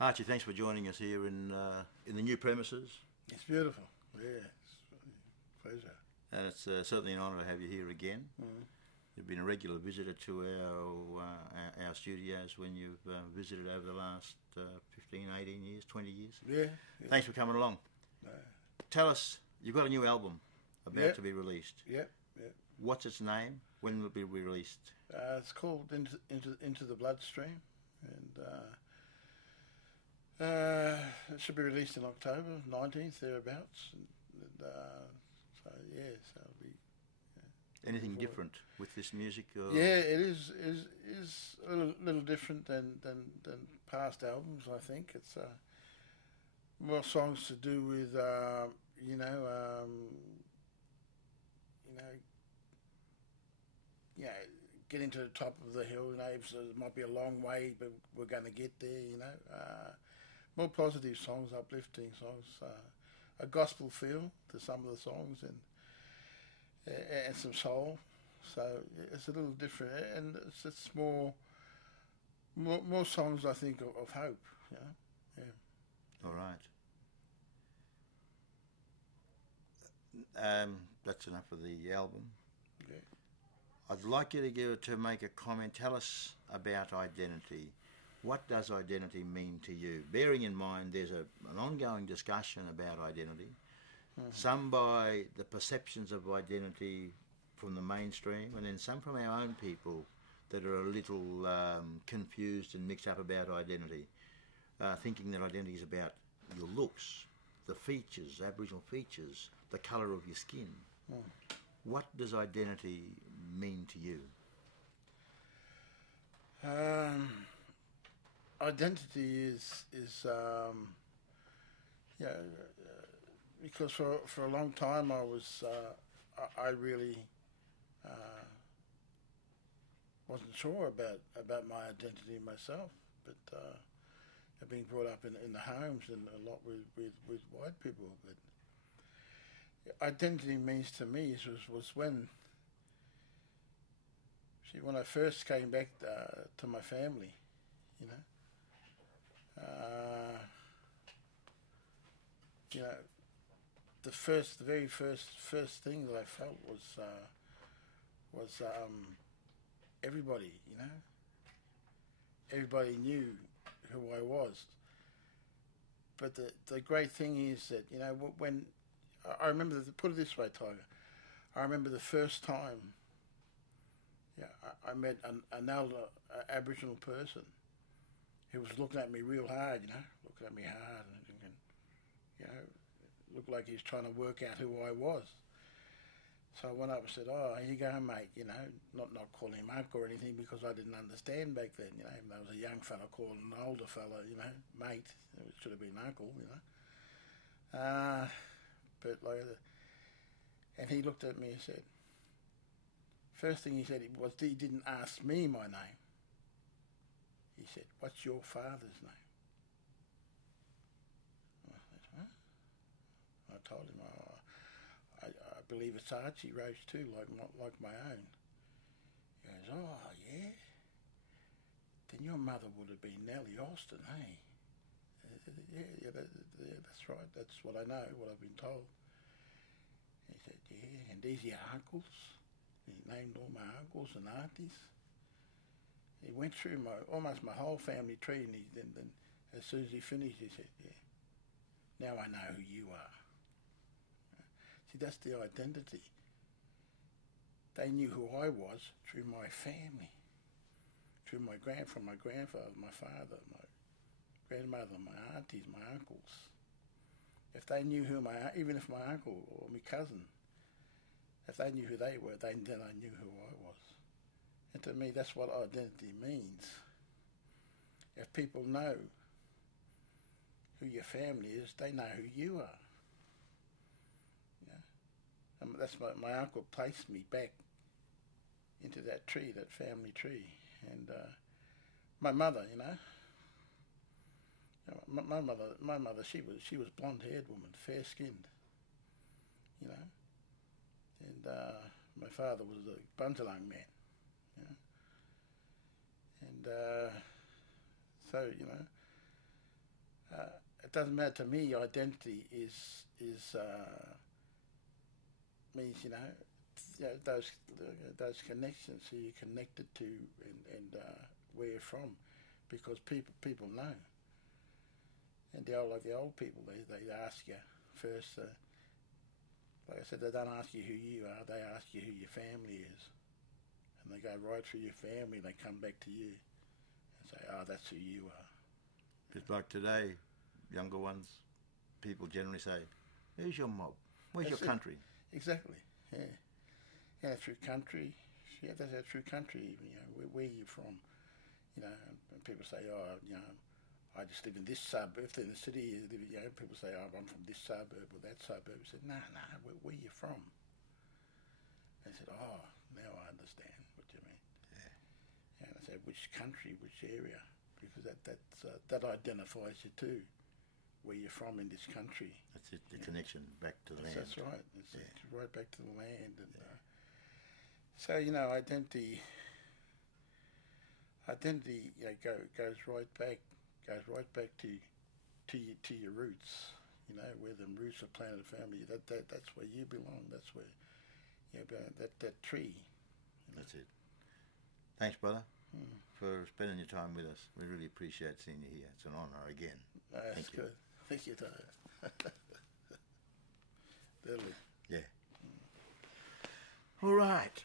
Archie, thanks for joining us here in the new premises. It's beautiful. Yeah, it's a pleasure. And it's certainly an honour to have you here again. Mm. You've been a regular visitor to our studios when you've visited over the last 15, 18 years, 20 years. Yeah, yeah. Thanks for coming along. Uh, Tell us, you've got a new album about to be released. Yep, yep. What's its name? When will it be released? It's called Into the Bloodstream, and it should be released in October 19th thereabouts. So yeah, so it'll be. Anything different with this music? Or? Yeah, it is a little different than past albums. I think it's more songs to do with you know you know yeah, getting to the top of the hill. So it might be a long way, but we're going to get there. More positive songs, uplifting songs, a gospel feel to some of the songs, and some soul. So it's a little different, and it's more songs, I think, of hope. Yeah. All right. That's enough of the album. Yeah. I'd like you to make a comment. Tell us about identity. What does identity mean to you? Bearing in mind there's an ongoing discussion about identity, some by the perceptions of identity from the mainstream, and then some from our own people that are a little confused and mixed up about identity, thinking that identity is about your looks, the features, Aboriginal features, the colour of your skin. What does identity mean to you? Identity is yeah, because for a long time I really wasn't sure about my identity myself, but I've been brought up in the homes and a lot with white people. But identity means to me was when I first came back to my family, you know. You know, the very first thing that I felt was everybody. You know, everybody knew who I was. But the great thing is that when I remember, put it this way, Tiger. I remember the first time. Yeah, I met an elder Aboriginal person. He was looking at me real hard, looking at me hard, and looked like he was trying to work out who I was. So I went up and said, "Oh, here you go, mate." Not calling him uncle or anything because I didn't understand back then. Even though I was a young fella calling an older fella, mate. It should have been uncle, But and he looked at me and said, first thing he said was he didn't ask me my name. He said, "What's your father's name?" I said, "Huh?" I told him, I believe it's Archie Roach too, like my own. He goes, "Oh, yeah? Then your mother would have been Nellie Austin, eh?" Yeah, that's right. That's what I know, what I've been told. He said, "Yeah, and these are your uncles?" He named all my uncles and aunties. He went through almost my whole family tree, and then as soon as he finished, he said, "Yeah, now I know who you are." See, that's the identity. They knew who I was through my family, from my grandfather, my father, my grandmother, my aunties, my uncles. If they knew even if my uncle or my cousin, if they knew who they were, then I knew who I was. And to me, that's what identity means. If people know who your family is, they know who you are. That's my uncle placed me back into that tree, that family tree. And my mother, my mother, she was blonde-haired woman, fair-skinned, and my father was a Bunjalung man, you know. And so it doesn't matter to me. Identity means those connections who you're connected to and where you're from, because people know. And the old people, they ask you first. Like I said, they don't ask you who you are. They ask you who your family is, and they go right through your family. And they come back to you and say, "Oh, that's who you are." It's like today, younger ones, people generally say, "Where's your mob? Where's your country?" Exactly. Yeah. Yeah, through country. Yeah, that's through country. Where you from? And people say, "Oh, I just live in this suburb." If they're in the city, people say, "Oh, I'm from this suburb or that suburb." I said, "No, where you from?" They said, "Oh, now I understand what you mean." Yeah. And I said, "Which country, which area?" Because that identifies you too, where you're from in this country. That's it. The connection back to the land. That's right. It's right back to the land, and so identity goes right back to your roots. Where the roots are planted, a family. That's where you belong. That's where that tree. That's it. Thanks, brother, for spending your time with us. We really appreciate seeing you here. It's an honour again. That's good. Thank you, Tiga. Deadly. Yeah. All right.